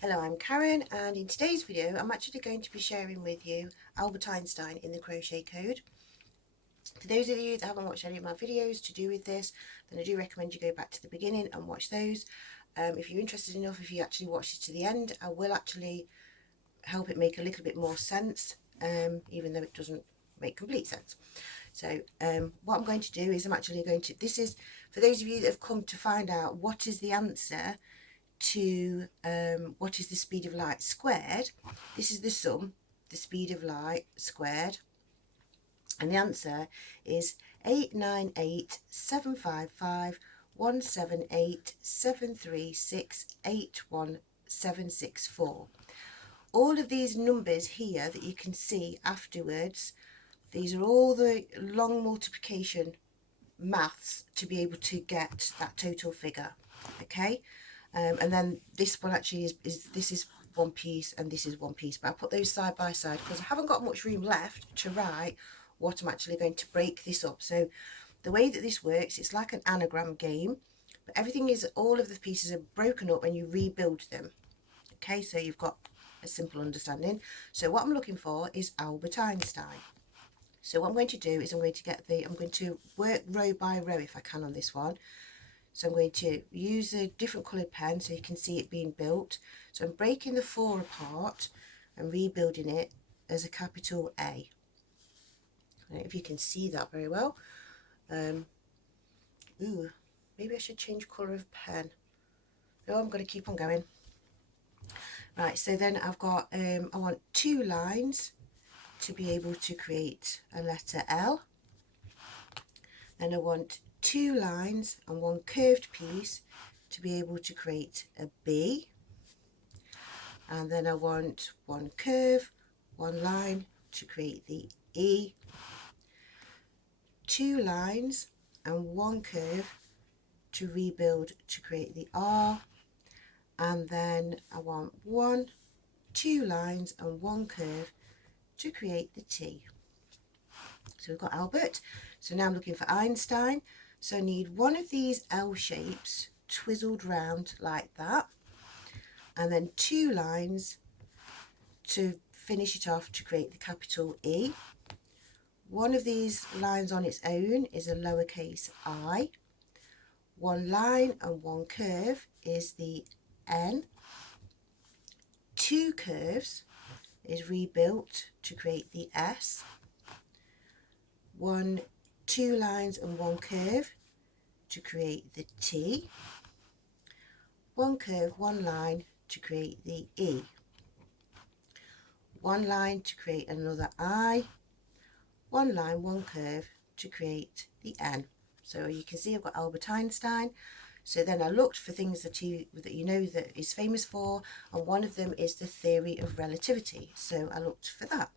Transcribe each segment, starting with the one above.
Hello, I'm Karen, and in today's video I'm actually going to be sharing with you Albert Einstein in the crochet code. For those of you that haven't watched any of my videos to do with this, then I do recommend you go back to the beginning and watch those. If you're interested enough, if you actually watch it to the end, I will actually help it make a little bit more sense, even though it doesn't make complete sense. So what I'm going to do is this is for those of you that have come to find out what is the answer to what is the speed of light squared. This is the sum, the speed of light squared, and the answer is 89875178736817764. All of these numbers here that you can see afterwards, these are all the long multiplication maths to be able to get that total figure. Okay, and then this one actually this is one piece and this is one piece, but I'll put those side by side because I haven't got much room left to write what I'm actually going to break this up. So the way that this works, it's like an anagram game, but all of the pieces are broken up and you rebuild them. Okay, so you've got a simple understanding. So what I'm looking for is Albert Einstein. So what I'm going to do is I'm going to work row by row if I can on this one. So I'm going to use a different coloured pen so you can see it being built. So I'm breaking the 4 apart and rebuilding it as a capital A. I don't know if you can see that very well. Maybe I should change colour of pen. No, I'm going to keep on going. Right, so then I've got, I want 2 lines to be able to create a letter L. Then I want 2 lines and 1 curved piece to be able to create a B. And then I want 1 curve, 1 line to create the E. 2 lines and 1 curve to rebuild to create the R. And then I want 2 lines and 1 curve to create the T. So we've got Albert. So now I'm looking for Einstein. So I need one of these L shapes twizzled round like that, and then 2 lines to finish it off to create the capital E. One of these lines on its own is a lowercase I. 1 line and 1 curve is the N. 2 curves is rebuilt to create the S. 2 lines and 1 curve to create the T. 1 curve, 1 line to create the E. 1 line to create another I. 1 line, 1 curve to create the N. So you can see I've got Albert Einstein. So then I looked for things that you know that he's famous for, and one of them is the theory of relativity. So I looked for that.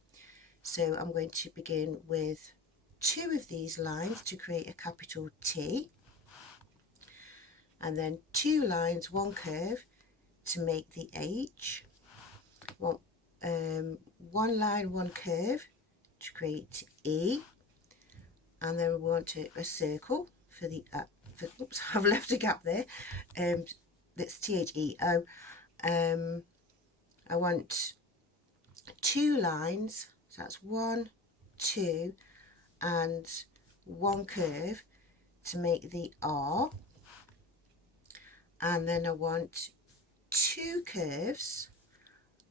So I'm going to begin with 2 of these lines to create a capital T, and then 2 lines, 1 curve to make the H. 1 line, 1 curve to create E, and then we want a circle for the oops, I've left a gap there. That's THEO. I want 2 lines, so that's 1, 2, and 1 curve to make the R, and then I want 2 curves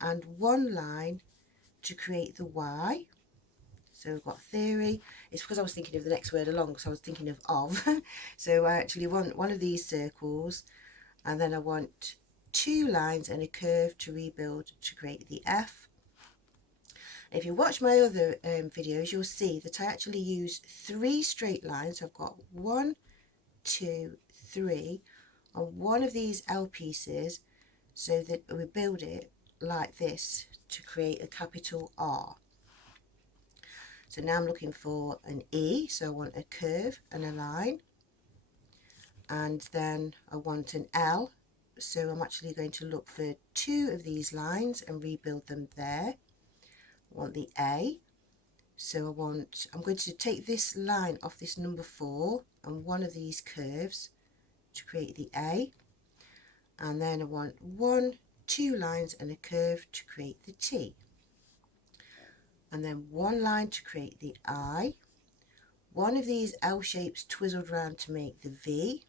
and 1 line to create the Y. So we've got theory. It's because I was thinking of the next word along, so I was thinking of. So I actually want one of these circles, and then I want 2 lines and a curve to rebuild to create the F. If you watch my other videos, you'll see that I actually use 3 straight lines. So I've got 1, 2, 3 on one of these L pieces, so that we build it like this to create a capital R. So now I'm looking for an E, so I want a curve and a line, and then I want an L, so I'm actually going to look for 2 of these lines and rebuild them there. I want the A, so I'm going to take this line off this number 4 and one of these curves to create the A, and then I want 1, 2 lines and a curve to create the T, and then 1 line to create the I, one of these L shapes twizzled around to make the V,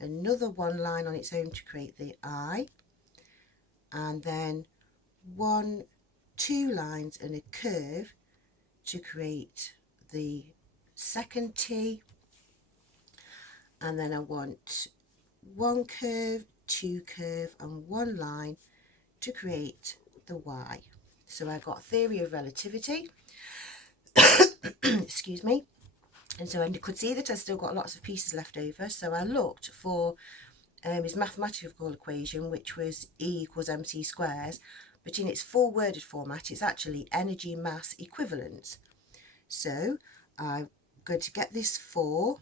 another 1 line on its own to create the I, and then 2 lines and a curve to create the second T, and then I want 1 curve, 2 curve and 1 line to create the Y. So I got theory of relativity, excuse me, and so I could see that I still got lots of pieces left over, so I looked for his mathematical equation, which was E equals mc squares, but in its full worded format it's actually energy mass equivalence. So I'm going to get this 4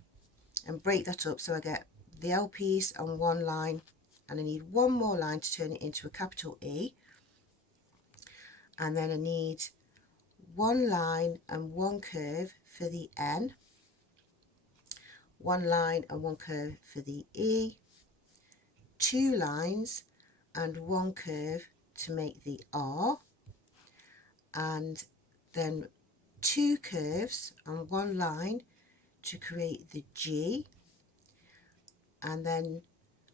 and break that up, so I get the L piece and 1 line, and I need 1 more line to turn it into a capital E, and then I need 1 line and 1 curve for the N, 1 line and 1 curve for the E, 2 lines and 1 curve to make the R, and then 2 curves and 1 line to create the G, and then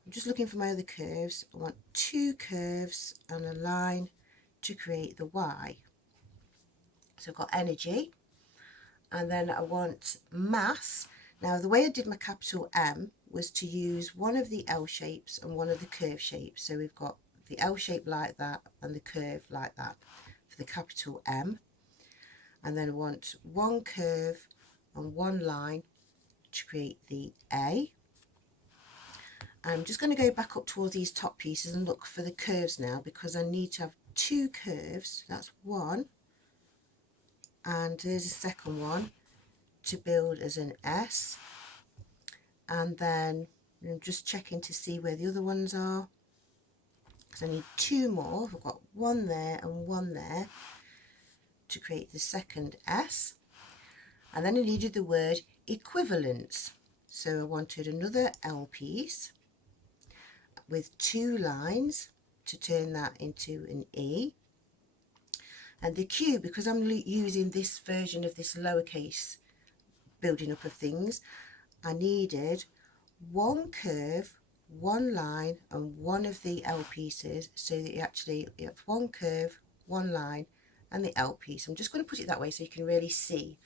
I'm just looking for my other curves. I want 2 curves and a line to create the Y. So I've got energy, and then I want mass. Now the way I did my capital M was to use one of the L shapes and one of the curve shapes. So we've got the L shape like that and the curve like that for the capital M. And then I want 1 curve and 1 line to create the A. I'm just going to go back up towards these top pieces and look for the curves now, because I need to have 2 curves. That's 1, and there's a second one to build as an S, and then I'm just checking to see where the other ones are, because I need 2 more. I've got 1 there and 1 there to create the second S, and then I needed the word equivalence, so I wanted another L piece with 2 lines to turn that into an E, and the Q, because I'm using this version of this lowercase building up of things, I needed 1 curve, 1 line and 1 of the L pieces, so that you have 1 curve, 1 line and the L piece. I'm just going to put it that way so you can really see.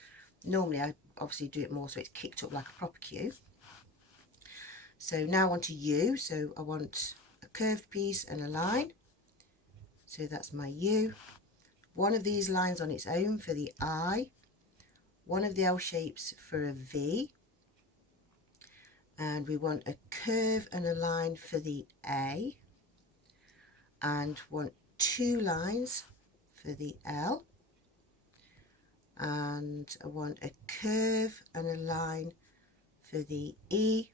Normally I obviously do it more so it's kicked up like a proper Q. So now I want a U, so I want a curved piece and a line, so that's my U. One of these lines on its own for the I, one of the L shapes for a V, and we want a curve and a line for the A, and want 2 lines for the L, and I want a curve and a line for the E,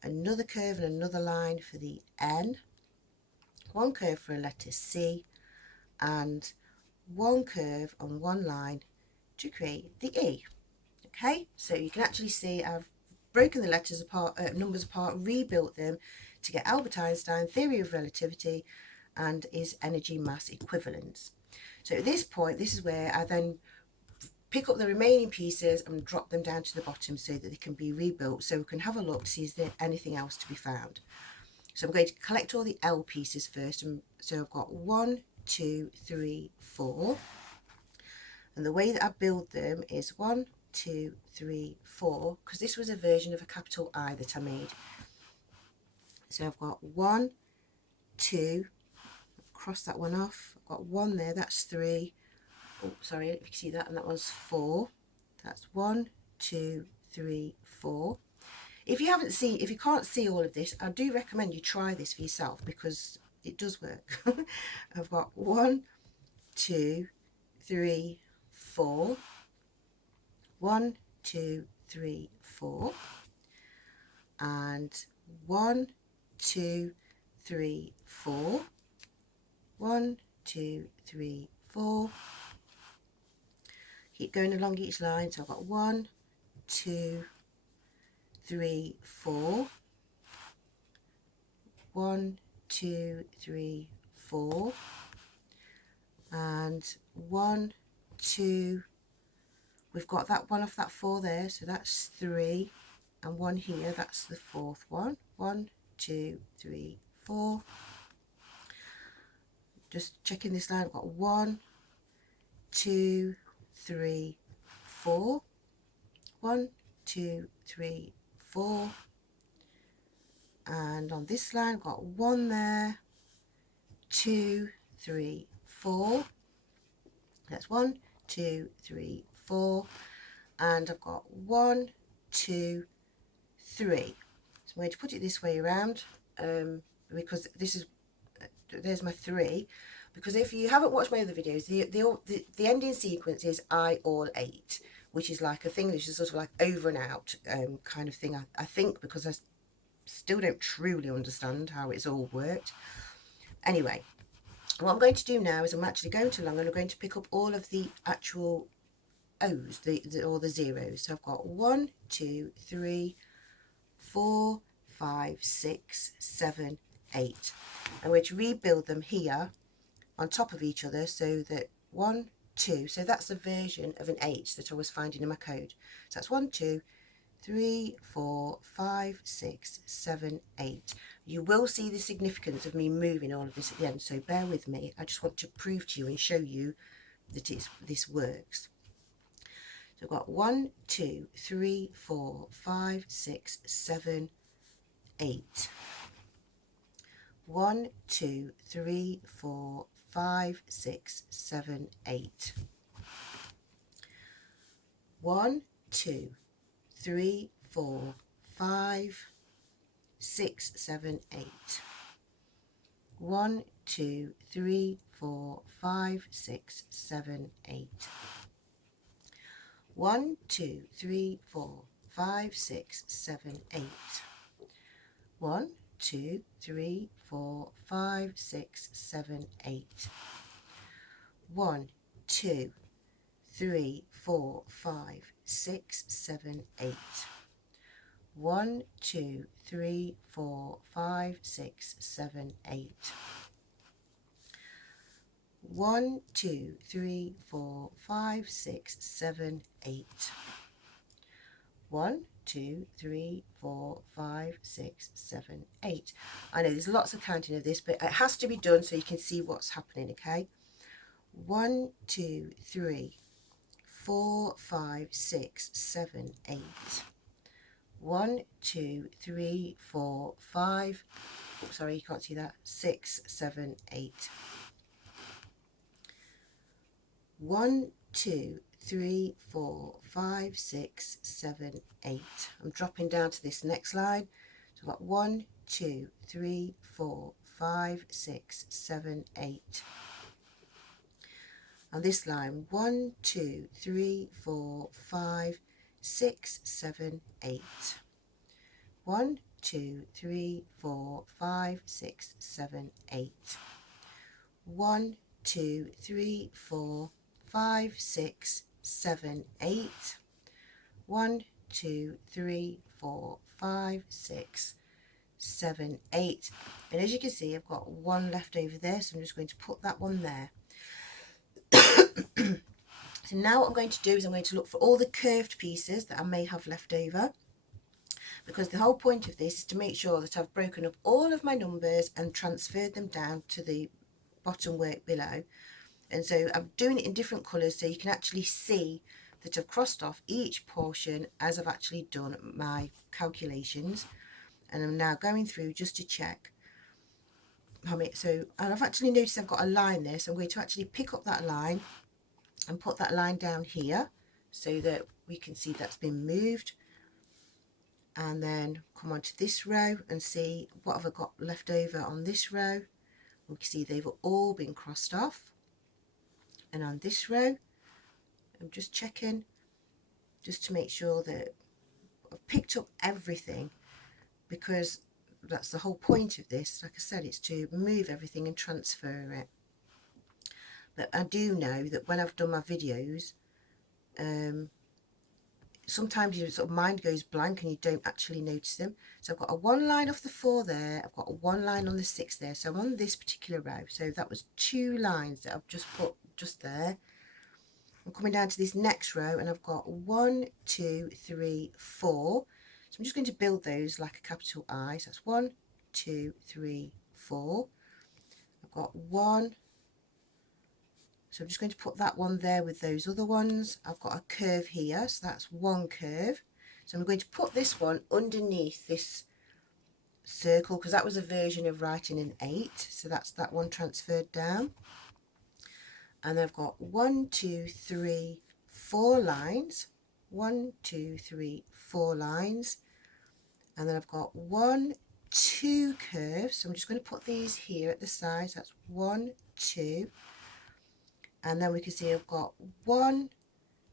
another curve and another line for the N, 1 curve for a letter C, and 1 curve and 1 line to create the E. Okay, so you can actually see I've broken the letters apart, numbers apart, rebuilt them to get Albert Einstein, theory of relativity, and his energy mass equivalence. So at this point, this is where I then pick up the remaining pieces and drop them down to the bottom so that they can be rebuilt, so we can have a look to see is there anything else to be found. So I'm going to collect all the L pieces first, and so I've got 1, 2, 3, 4, and the way that I build them is 1, 2, 3, 4, because this was a version of a capital I that I made. So I've got 1, 2, cross that one off, I've got 1 there, that's 3, oh sorry if you can see that, and that was 4, that's 1, 2, 3, 4. If you can't see all of this, I do recommend you try this for yourself because it does work. I've got 1, 2, 3, 4, 1, 2, 3, 4, and 1, 2, 3, 4, 1, 2, 3, 4. Keep going along each line. So I've got 1, 2, 3, 4, 1, 2, 3, 4, and 1, 2, we've got that one off that 4 there, so that's 3, and 1 here, that's the 4th one. 1, 2, 3, 4. Just checking this line, I've got 1, 2, 3, 4. 1, 2, 3, 4. And on this line, I've got 1 there, 2, 3, 4. That's 1, 2, 3, 4. And I've got 1, 2, 3. So I'm going to put it this way around, because this is, there's my 3. Because if you haven't watched my other videos, the ending sequence is I all 8, which is like a thing which is sort of like over and out kind of thing. I think, because I still don't truly understand how it's all worked. Anyway, what I'm going to do now is I'm actually going to along and I'm going to pick up all of the actual O's, or the zeros. So I've got 1, 2, 3, 4, 5, 6, 7, 8. I'm going to rebuild them here on top of each other, so that 1, 2, so that's a version of an 8 that I was finding in my code. So that's 1, 2, 3, 4, 5, 6, 7, 8. You will see the significance of me moving all of this at the end, so bear with me. I just want to prove to you and show you that this works. So I've got 1, 2, 3, 4, 5, 6, 7, 8. 1, 2, 3, 4, 5, 6, 7, 8. 1, 2, 3, 4, 5, 6, 7, 8. 1, 2, 3, 4, 5, 6, 7, 8. 1, 2, 3, 4, 5, 6, 7, 8. 1, 2, 3, 4, 5, 6, 7, 8. 1, 2, 3, 4, 5, 6, 7, 8. 1, 2, 3, 4, 5, 6, 7, 8. 1, 2, 3, 4, 5, 6, 7, 8. 1, 2, 3, 4, 5, 6, 7, 8. I know there's lots of counting of this, but it has to be done so you can see what's happening, okay? 1, 2, 3, 4, 5, 6, 7, 8. 1, 2, 3, 4, 5. Oh, sorry, you can't see that. 6, 7, 8. 1, 2, 3, 4, 5, 6, 7, 8. I'm dropping down to this next line. So I've got 1, 2, 3, 4, 5, 6, 7, 8. On this line, 1, 2, 3, 4, 5, 6, 7, 8. 1, 2, 3, 4, 5, 6, 7, 8. 1, 2, 3, 4, 5, 6, 7, 8. 1, 2, 3, 4, 5, 6, 7, 8. And as you can see, I've got one left over there, so I'm just going to put that one there. So now what I'm going to do is I'm going to look for all the curved pieces that I may have left over, because the whole point of this is to make sure that I've broken up all of my numbers and transferred them down to the bottom work below. And so I'm doing it in different colours so you can actually see that I've crossed off each portion as I've actually done my calculations. And I'm now going through just to check how many. So, and I've actually noticed I've got a line there, so I'm going to actually pick up that line and put that line down here so that we can see that's been moved. And then come on to this row and see what have I got left over on this row. We can see they've all been crossed off. And on this row, I'm just checking just to make sure that I've picked up everything, because that's the whole point of this. Like I said, it's to move everything and transfer it. But I do know that when I've done my videos, sometimes your sort of mind goes blank and you don't actually notice them. So I've got a 1 line off the 4 there, I've got a 1 line on the 6 there, so I'm on this particular row. So that was 2 lines that I've just put just there. I'm coming down to this next row and I've got 1, 2, 3, 4. So I'm just going to build those like a capital I. So that's 1, 2, 3, 4. I've got 1. So I'm just going to put that one there with those other ones. I've got a curve here, so that's 1 curve. So I'm going to put this one underneath this circle because that was a version of writing an 8. So that's that one transferred down. And I've got 1, 2, 3, 4 lines. 1, 2, 3, 4 lines. And then I've got 1, 2 curves. So I'm just going to put these here at the sides. That's 1, 2. And then we can see I've got 1,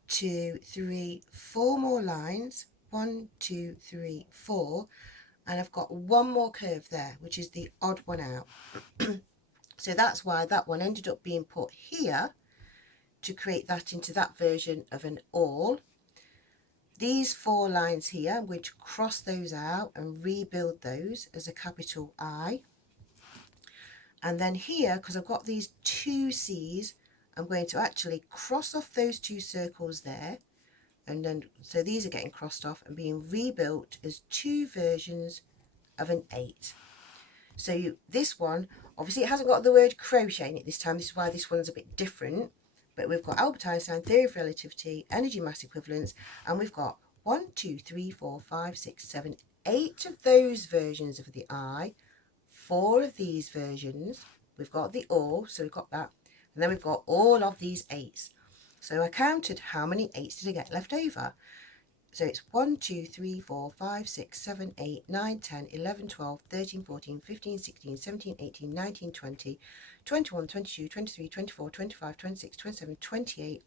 2, 3, 4 more lines. 1, 2, 3, 4. And I've got one more curve there, which is the odd one out. So that's why that one ended up being put here to create that into that version of an all. These 4 lines here, I'm going to cross those out and rebuild those as a capital I. And then here, because I've got these 2 C's, I'm going to actually cross off those 2 circles there. And then, so these are getting crossed off and being rebuilt as 2 versions of an 8. So this one, obviously it hasn't got the word crochet in it this time. This is why this one's a bit different. But we've got Albert Einstein, theory of relativity, energy mass equivalence, and we've got 1, 2, 3, 4, 5, 6, 7, 8 of those versions of the I, 4 of these versions. We've got the all, so we've got that. And then we've got all of these 8s. So I counted how many 8s did I get left over. So it's 1, 2, 3, 4, 5, 6, 7, 8, 9, 10, 11, 12, 13, 14, 15, 16, 17, 18, 19, 20, 21, 22, 23, 24, 25, 26, 27, 28,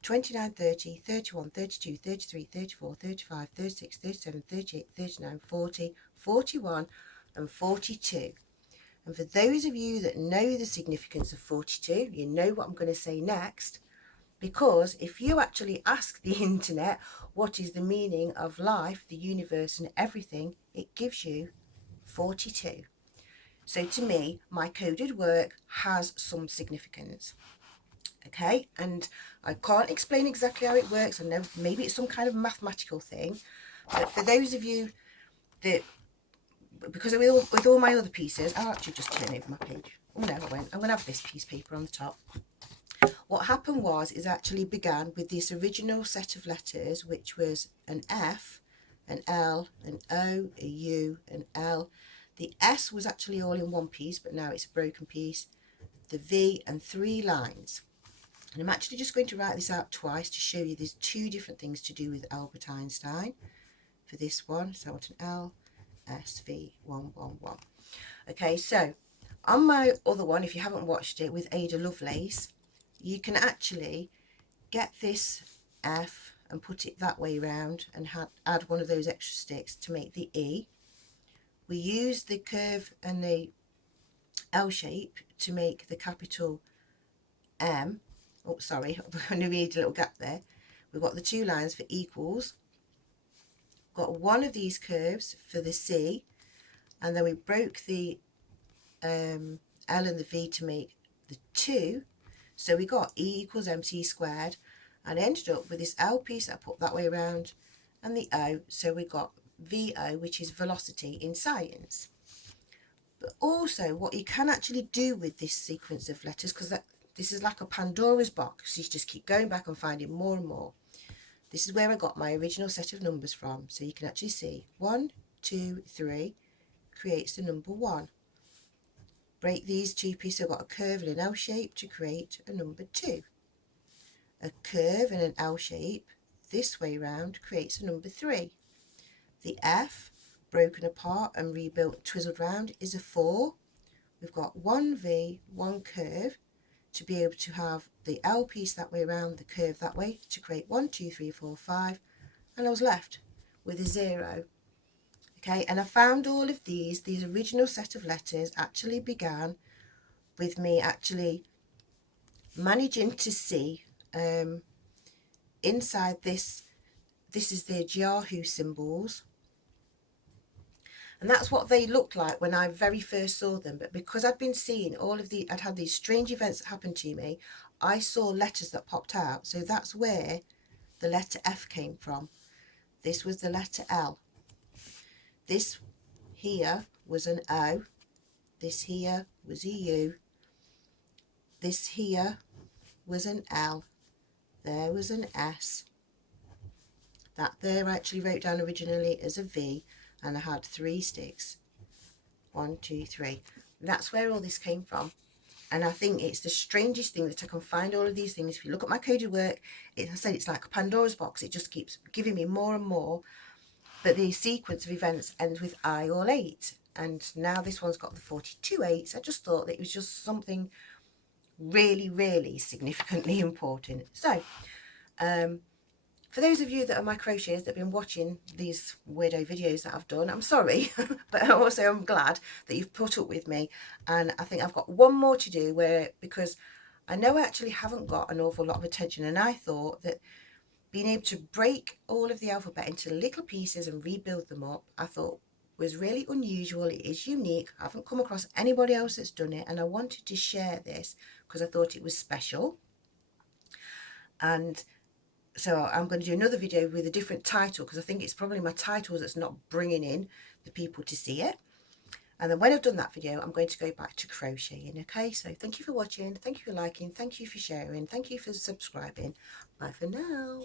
29, 30, 31, 32, 33, 34, 35, 36, 37, 38, 39, 40, 41 and 42. And for those of you that know the significance of 42, you know what I'm going to say next. Because if you actually ask the internet what is the meaning of life, the universe and everything, it gives you 42. So to me, my coded work has some significance. Okay, and I can't explain exactly how it works. I know maybe it's some kind of mathematical thing. But for those of you that, because with all my other pieces, I'll actually just turn over my page. Oh no, I won't. I'm going to have this piece of paper on the top. What happened was, it actually began with this original set of letters, which was an F, an L, an O, a U, an L. The S was actually all in one piece, but now it's a broken piece. The V and 3 lines. And I'm actually just going to write this out twice to show you there's 2 different things to do with Albert Einstein for this one. So I want an L, S, V, 1, 1, 1. Okay, so on my other one, if you haven't watched it, with Ada Lovelace, you can actually get this F and put it that way round and add one of those extra sticks to make the E. We use the curve and the L shape to make the capital M. Oh, sorry, we need a little gap there. We've got the 2 lines for equals. Got one of these curves for the C, and then we broke the L and the V to make the 2. So we got E equals MC squared, and ended up with this L piece that I put that way around, and the O. So we got VO, which is velocity in science. But also what you can actually do with this sequence of letters, because this is like a Pandora's box, you just keep going back and finding more and more. This is where I got my original set of numbers from. So you can actually see 1, 2, 3 creates the number 1. Break these 2 pieces. I've got a curve and an L shape to create a number 2. A curve and an L shape this way round creates a number 3. The F, broken apart and rebuilt, twizzled round, is a 4. We've got 1 V, 1 curve to be able to have the L piece that way around, the curve that way, to create 1, 2, 3, 4, 5, and I was left with a 0. Okay, and I found all of these original set of letters actually began with me actually managing to see inside this this is their Yahoo symbols. And that's what they looked like when I very first saw them. But because I'd been seeing I'd had these strange events that happened to me, I saw letters that popped out. So that's where the letter F came from. This was the letter L. This here was an O. This here was a U. This here was an L. There was an S. That there I actually wrote down originally as a V, and I had 3 sticks. 1, 2, 3. That's where all this came from. And I think it's the strangest thing that I can find all of these things. If you look at my coded work, I said it's like a Pandora's box. It just keeps giving me more and more. But the sequence of events ends with I all 8. And now this one's got the 42 8s. I just thought that it was just something really, really significantly important. So, for those of you that are my crocheters that have been watching these weirdo videos that I've done, I'm sorry, but also I'm glad that you've put up with me. And I think I've got one more to do because I know I actually haven't got an awful lot of attention, and I thought that being able to break all of the alphabet into little pieces and rebuild them up, I thought was really unusual. It is unique. I haven't come across anybody else that's done it, and I wanted to share this because I thought it was special. And so I'm going to do another video with a different title, because I think it's probably my title that's not bringing in the people to see it. And then when I've done that video, I'm going to go back to crocheting. Okay, so thank you for watching, thank you for liking, thank you for sharing, thank you for subscribing. Bye for now.